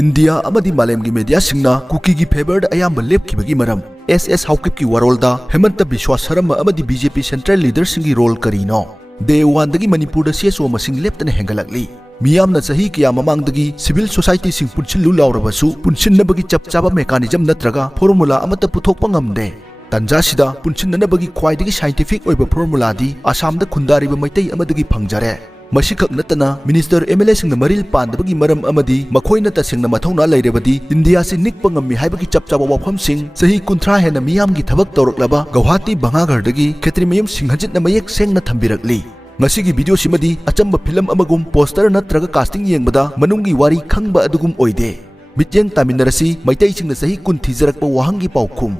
India amadi malemgi media singna cookie gi favored ayamba lepkibagi maram SS Haukip ki warolda Hemanta Biswa Sarama amadi BJP central leader singi role karino Day 1 dagi Manipur da CSO masing leptana hengalakli Miyamna sahi kiya mamangdagi civil society sing punchillu laurabasu punchinabagi chapchaba mechanism natraga formula amata puthokpa ngamde Tanjasida punchinanabagi khwaidagi scientific oiba formula di Assamda khundariba maitai amadagi phangjare Mashikak natana Minister MLA sing na maril pandabagi maram amadi makhoi na tasing na mathawna lairebadi India si nikpa ngammi haibagi chapchaba wafam sing sahi kunthra hena miyamgi thabak tawraklaba Guwahati Bangagardagi Khetrimayum Singhajit na mayek seng na thambirakli Ngasigi video simadi achamba film amagum poster natraga casting yengbada manunggi wari khangba adugum oide mityeng taminarasi maitai sing na sahi kun thijarakpa wahangi paukhum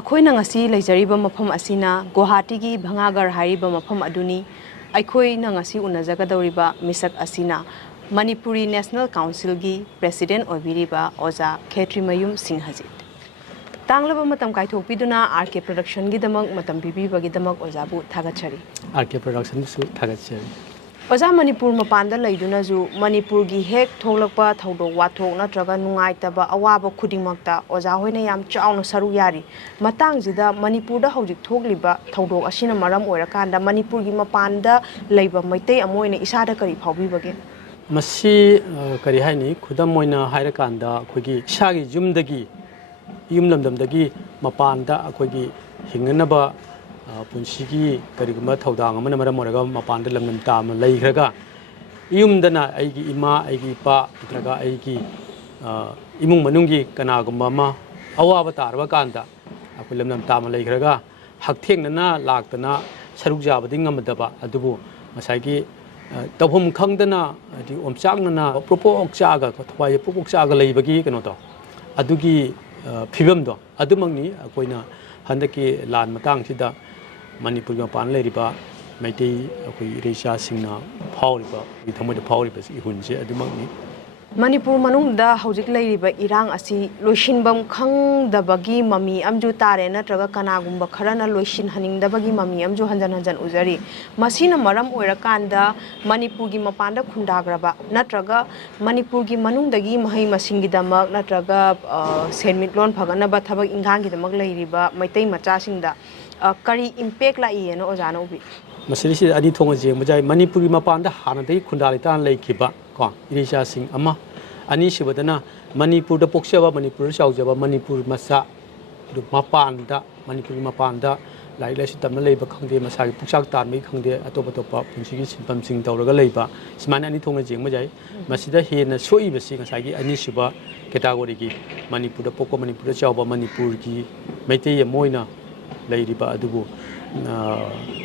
Akoina ngasi leijariba mafam asina Guwahati gi Bhangagar hariba mafam aduni aikoina ngasi unajagadawriba misak asina Manipuri National Council gi President Obiriba Oja Khetrimayum Singhajit Tanglaba matam kaithokpiduna RK Production gi damak matam bibibagi damak Ojabu thagachari RK Production su thagachari Oja Manipur mapanda laidunaju Manipur gi hek tholakpa thodok wathok natraga nungaitaba awaba khudingmakta Oja hoina yam chauna saru yari matangjida Manipur da hojik thogliba thodok asina maram oirakanda Manipur gi mapanda leiba maitai amoina isada kari phawbibage masi kari haini khudam moina hairakanda khogi shagi jumdagi yumlamdamdagi mapanda khogi hinganaba punshigi kariguma thaudang amana maram oraga mapanda lamnam tam leikhraga yumdana aigi ima aigi pa traga aigi imung manungi kanagumba ma awaba tarwa kanda akoi lamnam tam leikhraga hakthengna laktana saruk jabadi ngamadaba adubu masagi tawhum khangdana adi omchakna propok chaga thwai propok chaga leibagi kano to adugi phibam do adumangni akoina handaki lan matang sida Manipur ga pan leiriba maitai akoi reisha singna phawriba ithamoida phawriba ihunje adumangni Manipur manungda hojik leiriba irang asi loishinbam khangdabagi mami amju tare natraga kanagumba kharana loishin haningdabagi mami amju hanjan hanjan ujari masina maram oirakanda Manipur gi mapanda khundagraba natraga Manipur gi manungdagi mahai masingi damak natraga senmitlon phagana ba thabak inghangi damak leiriba maitai macha singda kari impact la ieno ojana ubi masiri adi thonga je mujai Manipur gi mapanda hanadai khundali tan leikiba ko irisha sing ama ani sibadana Manipur da pokshaba Manipur chaujaba Manipur masa du mapanda Manipur gi mapanda lai lai sitamna leiba khangde masagi puksak tan mai khangde atop atop punsigi sinpam sing tawraga leiba simana ani thonga je mujai masida hena soiba sing asagi ani siba category gi Manipur da pokko Manipur da chauba Manipur gi maitai moina leiriba adubu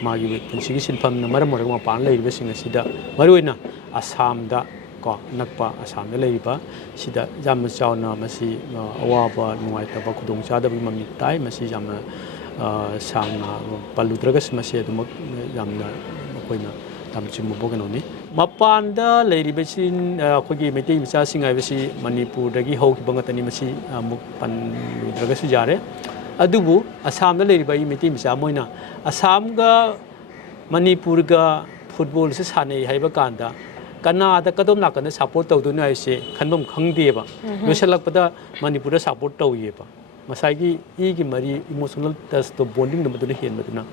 magi punsigi sinpam na maram oraga mapan leiriba sing asida maruina Assam da ko nakpa Assam da leiriba sida jam chauna masi awaba nuaitaba khudong chadaba mami tai masi jam sangna paludraga masi adumak jamna koina tamchimu boganoni mapanda leiriba sin khogi meitei micha singai basi Manipur dagi haukiba ngatani masi muk paludraga su jare adubu Assam da leiriba meitei micha moina Assam ga Manipur ga football se sanei haiba kanda Kanada kadom nakana support tawduna aise khanbam khangdeba losalakpada Manipur da support tawiyeba masagi igi mari emotional touch to bonding na maduna hen maduna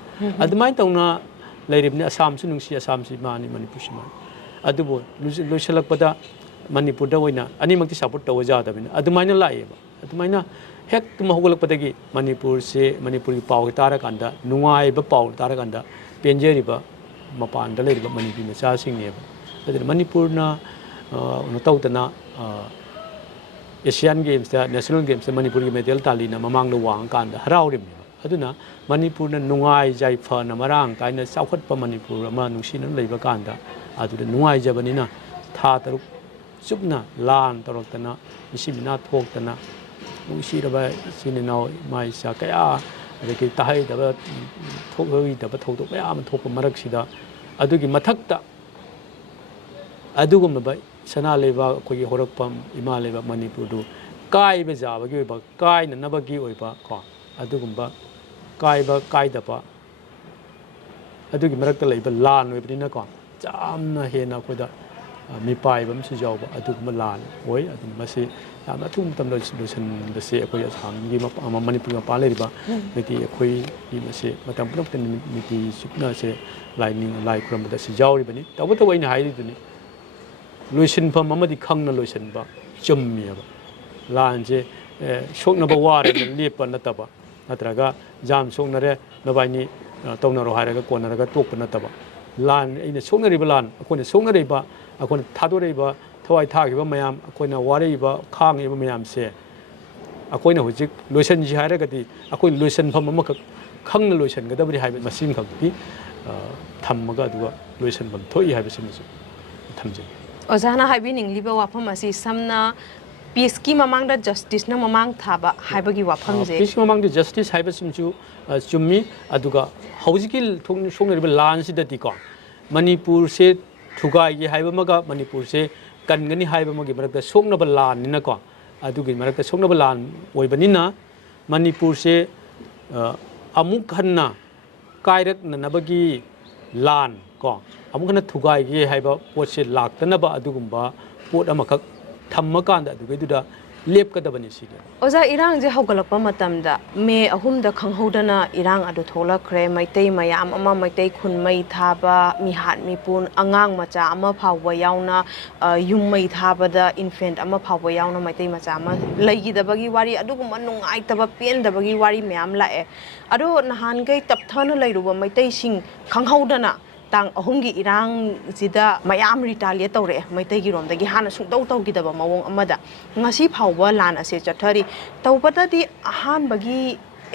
adumai tawna leiribni Assam su nungsi Assam si mani Manipur si mani adubo losalakpada Manipur da oina ani makti support tawaja dabina adumai na laeba adumai na hek mahugolakpadagi Manipur se Manipur gi paw tara kanda nungai ba paw tara kanda penjeriba mapan da leiriba Manipur na cha singneba Manipur na tawtana Asian Games da National Games Manipur gi medal tali na mamang na wang kanda harawrim aduna Manipur na nungai jai pha na marang kaina saukhatpa Manipur ama nungsinan leiba kanda aduda nungai jabanina tha taruk chupna lan toroktana isimina thoktana nungsiraba sininaw mai sa kaya adaki tahai daba thokhoi daba thodok ya am thokpa marak sida adugi mathakta adugum ba ꯁꯅꯥ ꯂꯩꯕꯥꯛ ꯑꯩꯈꯣꯏꯒꯤ ꯍꯧꯔꯛꯐꯝ ꯏꯃꯥ ꯂꯩꯕꯥꯛ ꯃꯅꯤꯄꯨꯔꯗꯨ ꯀꯥꯏꯕ ꯌꯥꯕꯒꯤ ꯑꯣꯏꯕ ꯀꯥꯏꯅꯅꯕꯒꯤ ꯑꯣꯏꯕ ꯀꯣ ꯑꯗꯨꯒꯨꯝꯕ ꯀꯥꯏꯕ ꯀꯥꯏꯗꯕ ꯑꯗꯨꯒꯤ ꯃꯔꯛꯇ ꯂꯩꯕ ꯂꯥꯟ ꯑꯣꯏꯕꯅꯤꯅꯀꯣ ꯌꯥꯝꯅ ꯍꯦꯟꯅ ꯑꯩꯈꯣꯏꯗ ꯃꯤꯄꯥꯏꯕ ꯑꯃꯁꯨ ꯌꯥꯎꯕ ꯑꯗꯨꯒꯨꯝꯕ ꯂꯥꯟ ꯑꯣꯏ ꯑꯗꯨꯅ ꯃꯁꯤ ꯌꯥꯝꯅ ꯑꯊꯨꯕ ꯃꯇꯝꯗ ꯂꯣꯏꯁꯤꯟꯕꯁꯦ ꯑꯩꯈꯣꯏ ꯑꯁꯥꯝꯒꯤ ꯃꯅꯤꯄꯨꯔꯒꯤ ꯃꯄꯥꯟ ꯂꯩꯔꯤꯕ ꯃꯩꯇꯩ ꯑꯩꯈꯣꯏꯒꯤ ꯃꯁꯤ ꯃꯇꯝ ꯄꯨꯝꯅꯃꯛꯇ ꯅꯨꯡꯇꯤ ꯆꯨꯞꯅꯁꯦ ꯂꯥꯏ ꯈꯨꯔꯨꯝꯕꯗ ꯑꯁꯤ ꯌꯥꯎꯔꯤꯕꯅꯤ ꯇꯧꯕꯇꯕꯨ ꯑꯩꯅ ꯍꯥꯏꯔꯤꯗꯨꯅꯤ ꯂꯣꯏꯁꯤꯟꯐꯝ ꯑꯃꯗꯤ ꯈꯪꯅ ꯂꯣꯏꯁꯤꯟꯕ ꯆꯨꯝꯃꯦꯕ ꯂꯥꯟꯁꯦ ꯁꯣꯛꯅꯕ ꯋꯥꯔꯦꯅ ꯂꯦꯞꯄ ꯅꯠꯇꯕ ꯅꯠꯇ꯭ꯔꯒ ꯖꯥꯝ ꯁꯣꯛꯅꯔꯦ ꯅꯕꯥꯏꯅꯤ ꯇꯧꯅꯔꯣ ꯍꯥꯏꯔꯒ ꯀꯣꯟꯅꯔꯒ ꯇꯣꯛꯄ ꯅꯠꯇꯕ ꯂꯥꯟ ꯑꯩꯅ ꯁꯣꯛꯅꯔꯤꯕ ꯂꯥꯟ ꯑꯩꯈꯣꯏꯅ ꯁꯣꯛꯅꯔꯤꯕ ꯑꯩꯈꯣꯏꯅ ꯊꯥꯗꯣꯔꯛꯏꯕ ꯊꯋꯥꯏ ꯊꯥꯈꯤꯕ ꯃꯌꯥꯝ ꯑꯩꯈꯣꯏꯅ ꯋꯥꯔꯛꯏꯕ ꯈꯥꯡꯉꯤꯕ ꯃꯌꯥꯝꯁꯦ ꯑꯩꯈꯣꯏꯅ ꯍꯧꯖꯤꯛ ꯂꯣꯏꯁꯤꯟꯁꯤ ꯍꯥꯏꯔꯒꯗꯤ ꯑꯩꯈꯣꯏ ꯂꯣꯏꯁꯤꯟꯐꯝ ꯑꯃꯈꯛ ꯈꯪꯅ ꯂꯣꯏꯁꯤꯟꯒꯗꯕꯅꯤ ꯍꯥꯏꯕ ꯃꯁꯤꯃꯈꯛꯇꯤ ꯊꯝꯃꯒ ꯑꯗꯨꯒ ꯂꯣꯏꯁꯤꯟꯐꯝ ꯊꯣꯛꯏ ꯍꯥꯏꯕꯁꯤꯃꯁꯨ ꯊꯝꯖꯩ ꯑꯣꯖꯥꯅ ꯍꯥꯏꯕꯤꯅꯤꯡꯂꯤꯕ ꯋꯥꯐꯝ ꯑꯁꯤ ꯁꯝꯅ ꯄꯤꯁꯀꯤ ꯃꯃꯥꯡꯗ ꯖꯁꯇꯤꯁꯅ ꯃꯃꯥꯡ ꯊꯥꯕ ꯍꯥꯏꯕꯒꯤ ꯋꯥꯐꯝꯁꯦ ꯄꯤꯁꯀꯤ ꯃꯃꯥꯡꯗ ꯖꯁꯇꯤꯁ ꯍꯥꯏꯕꯁꯤꯃꯁꯨ ꯆꯨꯝꯃꯤ ꯑꯗꯨꯒ ꯍꯧꯖꯤꯛꯀꯤ ꯁꯣꯛꯅꯔꯤꯕ ꯂꯥꯟꯁꯤꯗꯗꯤꯀꯣ ꯃꯅꯤꯄꯨꯔꯁꯦ ꯊꯨꯒꯥꯏꯒꯦ ꯍꯥꯏꯕ ꯑꯃꯒ ꯃꯅꯤꯄꯨꯔꯁꯦ ꯀꯟꯒꯅꯤ ꯍꯥꯏꯕ ꯑꯃꯒꯤ ꯃꯔꯛꯇ ꯁꯣꯛꯅꯕ ꯂꯥꯟꯅꯤꯅꯀꯣ ꯑꯗꯨꯒꯤ ꯃꯔꯛꯇ ꯁꯣꯛꯅꯕ ꯂꯥꯟ ꯑꯣꯏꯕꯅꯤꯅ ꯃꯅꯤꯄꯨꯔꯁꯦ ꯑꯃꯨꯛ ꯍꯟꯅ ꯀꯥꯏꯔꯛꯅꯅꯕꯒꯤ ꯂꯥꯟ ꯀꯣ ꯑꯃꯨꯛ ꯍꯟꯅ ꯊꯨꯒꯥꯏꯒꯦ ꯍꯥꯏꯕ ꯄꯣꯠꯁꯦ ꯂꯥꯛꯇꯅꯕ ꯑꯗꯨꯒꯨꯝꯕ ꯄꯣꯠ ꯑꯃꯈꯛ ꯊꯝꯃꯀꯥꯟꯗ ꯑꯗꯨꯒꯩꯗꯨꯗ ꯂꯦꯞꯀꯗꯕꯅꯤ ꯁꯤꯅꯤ ꯑꯣꯖꯥ ꯏꯔꯥꯡꯁꯦ ꯍꯧꯒꯠꯂꯛꯄ ꯃꯇꯝꯗ ꯃꯦ 3ꯗ ꯈꯪꯍꯧꯗꯅ ꯏꯔꯥꯡ ꯑꯗꯨ ꯊꯣꯛꯂꯛꯈ꯭ꯔꯦ ꯃꯩꯇꯩ ꯃꯌꯥꯝ ꯑꯃ ꯃꯩꯇꯩ ꯈꯨꯟ ꯃꯩ ꯊꯥꯕ ꯃꯤꯍꯥꯠ ꯃꯤꯄꯨꯟ ꯑꯉꯥꯡ ꯃꯆꯥ ꯑꯃ ꯐꯥꯎꯕ ꯌꯥꯎꯅ ꯌꯨꯝ मई थाबदा इन्फेंट अमा फाव यावना मैतै मचा अमा लैगिदबगी वारी अदुगुम नुंगाइतबा पेंदबगी वारी म्याम लाए अदो नहानगै तपथाना लैरुबा मैतै सिंग खंगहौदना तांग अहुमगी इरांग जिदा मयाम रिटालिएट तौरे मैतैगी रोमदगी हाना सुंदौ तौगिदबा मवोंग अमदा ngasi फावबा लान असे चथरी तौबददी अहानबगी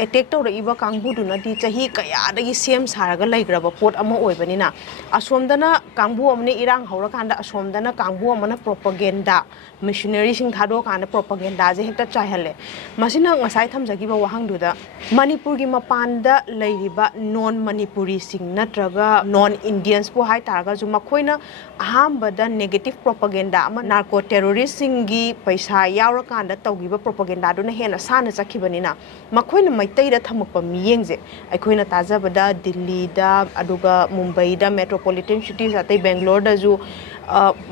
एटेक तौरइबा कांगबुदुनदी चही कयादगी सेम सारगा लैग्रबा पोट अमा ओइबनिना असोमदना कांगबु अमने इरांग हौरकांदा असोमदना कांगबु अमना प्रोपेगेंडा मिशनरी सिंग थादो कांदा प्रोपेगेंडा जे हेक्टा चाइहले मसिना ngасai thamjagiba wahangduda मणिपुरगी मपानदा लैरिबा नॉन मणिपुरी सिंग नत्रगा नॉन इंडियंस पो हाई तारगा जु मखोइना अहामबदा नेगेटिव प्रोपेगेंडा अमा नार्को टेररिस्ट सिंगी पैसा यावरकांदा तौगिबा प्रोपेगेंडा दुना हेना साना चखिबनिना मखोइना मैतैदा थमकपा मियेंगजे अखोइना ताजाबदा दिल्लीदा अदुगा मुंबईदा मेट्रोपॉलिटन सिटीज अतै बेंगलोरदा जु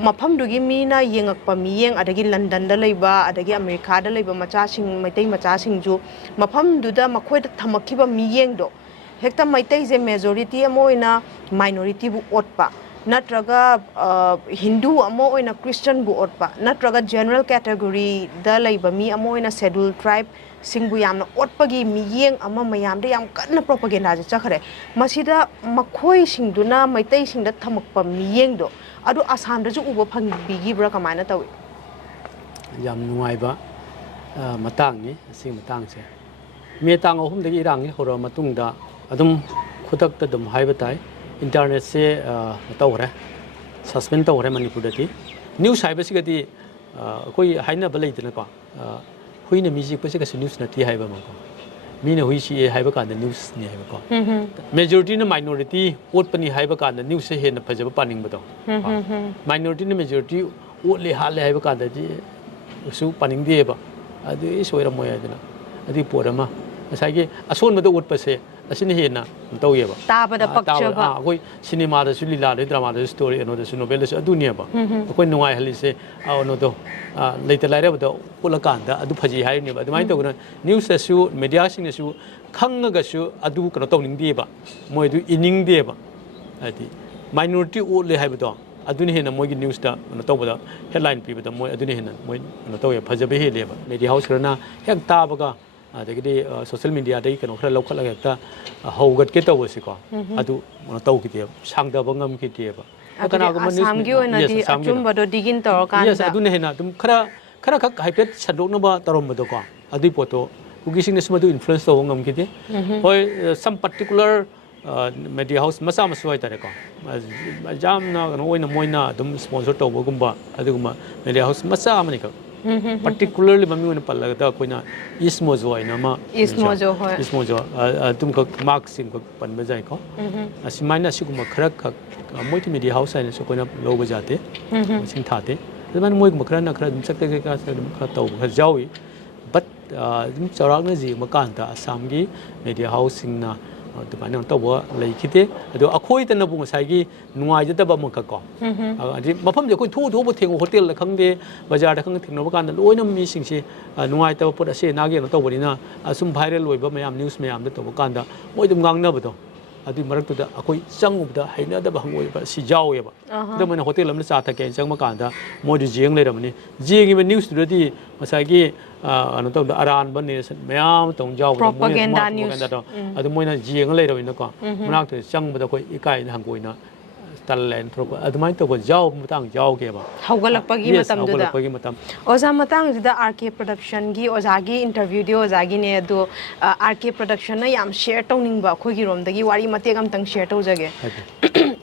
मफमदुगी मीना येंगकपा मियेंग अदगी लंदनदा लैबा अदगी अमेरिकादा लैबा मचासिंग मैतै मचासिंग जु मफमदुदा मखोइदा थमकिबा मियेंगदो हेक्ता मैतैजे मेजॉरिटी अमोइना माइनॉरिटी बु ओटपा नत्रगा हिंदू अमोइना क्रिश्चियन बु ओटपा नत्रगा जनरल कैटेगरी दा लैबा मी अमोइना शेड्यूल ट्राइब सिंगबु यामना ओटपगी मियेंग अमा मयामदे याम कन्ना प्रोपेगेंडा जे चखरे मसिदा मखोइ सिंगदुना मैतै सिंगदा थमकपा मियेंगदो अदु आसामदजु उबा फंबिगिब्रा कमायना तवि याम नुवाइबा मतांगनि असि मतांगसे मे तांग अहुमदगी इरांगि होरा मतुंगदा अदुम खुदक्ता दम हाइबा ताइ इंटरनेट से तौरे सस्पेंड तौरे मणिपुरदति न्यूज हाइबसिगदि कोई हाइनाबा लैदनको हुइना मिजिकपसे कसु न्यूज नति हाइबा मको मीना हुइसी हाइबा कांदा न्यूज नि हाइबा को मेजॉरिटी ना माइनॉरिटी ओटपनी हाइबा कांदा न्यूज से हेना फजबा पानिंगबदो माइनॉरिटी ना मेजॉरिटी ओटले हाले हाइबा कांदा दि उसु पानिंगदेबा अदु सोइरा मोयादना अदि पोरमा असागे असोनबदा ओटपसे असिन हेना तौयेबा ताबदा पक्चबा अखोय सिनेमादसु लीलादे ड्रामादसु स्टोरी एनोदसु नोवेलदसु अदुनेबा अखोय नुवाय हलिसे अनोदो लेता लाइरबदा पुलकांदा अदु फजी हाइनेबा अदुमाय तौना न्यूज़सु मीडिया सिंगसु खंगगसु अदु कनो तौनिंगदेबा मोयदु इनिंगदेबा अदि माइनॉरिटी ओले हाइबदो अदुने हेना मोयगी न्यूज़दा कनो तौबदा हेडलाइन पीबदा मोय अदुने हेना मोय कनो तौये फजबे हेलेबा मीडिया हाउस रना हेक ताबगा अदगदी सोशल मीडिया दे कनो खरा लौखलगा हेक्ता हौगतके तौबसिको अदु कनो तौकिदे सांगदबा ngamकिदेबा आसामगी ओइनादि अचुमबदो दिगिन तौरकांदा यस अदुने हेना तुम खरा खक हाइपेट सदोकनबा तौरमबदोको अदुइ पोतो कुगिसिंगनेस मदु इन्फ्लुएंस तौबा ngamकिदे होय सम पर्टिकुलर मीडिया हाउस मसा मसु हाइतारेको जामना कनो ओइना मोइना दुम स्पॉन्सर तौबगुम्बा अदुगुमा मीडिया हाउस मसा अमनिका particularly mami wana pallagada koina ismojo aina ma ismojo tum ka mark sing ka panba jai ko asimaina siguma khara ka multimedia house aina so koina loba jate sing thate มันมวยกับขนาดขนาดสักเล็กๆก็ขนาดโตขนาดเจ้าอีบัดจารักนั่นสิมาการแต่สามกีเมดิอาเฮาสิ่งน่ะตัวมันนั่งตัวเลยคิดเองเดี๋ยวคุยแต่ละบุ้งใส่กีหน่วยจะได้บ่มันก็ก่อนอันนี้มาเพิ่มเดี๋ยวคุยทู่บนเทียงโฮเทลเลยครั้งเดียวบาจาร์ครั้งเทียงนวัตกรรมโอ้ยนั่นมีสิ่งที่หน่วยแต่ว่าพอได้เสียนักเรียนตัววันนี้นะสุ่มไพ่เรื่อยๆบ่ไม่ยามนิวส์ไม่ยามตัวประกันแต่มวยตรงกลางเนี่ยบ่ตัวอันนี้มารักตัวแต่คุยจังอุบแต่ให้เนี่ยแต่บ่หงวยบ่สีเจ้าอย่างบ่เดี๋ยวมันโฮเทลแล้วมันสาธารณะจังมาการแต่มวยดูเจียงเลยแต่มันนี่เจียงมันนิวส์ตัวที่มาใส่กีอันนั้นตัวอารานบันเนี่ยไม่ยามตรงเจ้า propaganda news อันนี้มวยน่ะเจียงเลยแต่มันก็มันรักตัวจังบ่ตัวคุยอีกไก่ทางคุยนะตลาดทุกอันนี้ตัวเจ้าไม่ตั้งเจ้าเก็บอ่ะเขาก็ลักปกิมาทำดูดโอซามาตั้งจุด RK Production กีโอซากีอินเทอร์วิวดีโอซากีเนี่ยดู RK Production น่ะยามแชร์ตัวนิ่งบ่คุยกี่รอบตะกี้วารีมาเตะกำตั้งแชร์ตัวจังเก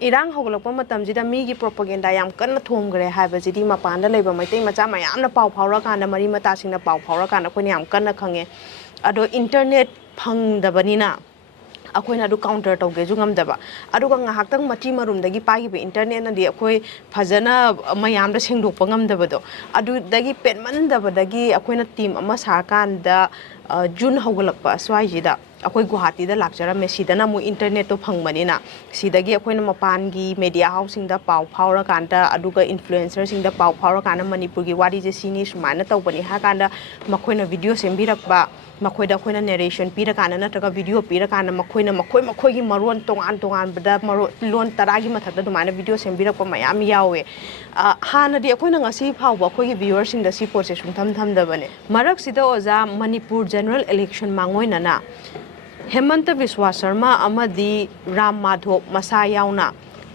อีร่างเขาก็ลักมาทำจุดมีกี่ propaganda ยามกันน่ะทุ่มกันเลยหายไปจุดที่มาปานได้เลยบ่ไม่เตะมาจ้ามาย่ำน่ะเป่าเผาละกันน่ะมารีมาตาสิงน่ะเป่าเผาละกันน่ะคนยามกันน่ะขังเงอะโดยอินเทอร์เน็ตพังดับนี่น่ะअखोई ना counter तौगे जुगमदबा अदुगा ngahaktang machi marumdagi pagi be internet na di अखोई फजना मयामदा सेंगदोकप ngamdabado adudagi penmandabadagi अखोई ना team अमा सारकानदा जून हौगलकपा स्वाइजिदा अखोई गुवाहाटी दा लाक्चरा मेसिदना मु internet तो फंगमनिना सिदगी अखोई ना मपानगी मीडिया हाउसिंग दा पाव फावरा कांदा अदुगा इन्फ्लुएंसर सिंग दा पाव फावरा कांदा मणिपुर की वारी जे सिनी सुमाना तौबनी हा कांदा मखोई ना वीडियो सेंबिरकबा मखोइदा अखोइना नरेशन पीरकाना नत्रगा वीडियो पीरकाना मखोइना मखोइगी मरोन तोंगान बदा मरो लोन तरागी मथक्ता दुमाना वीडियो सेंबिरक मयाम यावे हानादि अखोइना ngasi फावबा अखोइगी व्यूअर्स सिंग दा सी पोसे सुंथम थमदबने मरक सिदा ओजा मणिपुर जनरल इलेक्शन मांगोइना हेमंत बिस्वा शर्मा अमदी राम माधव मसा यावना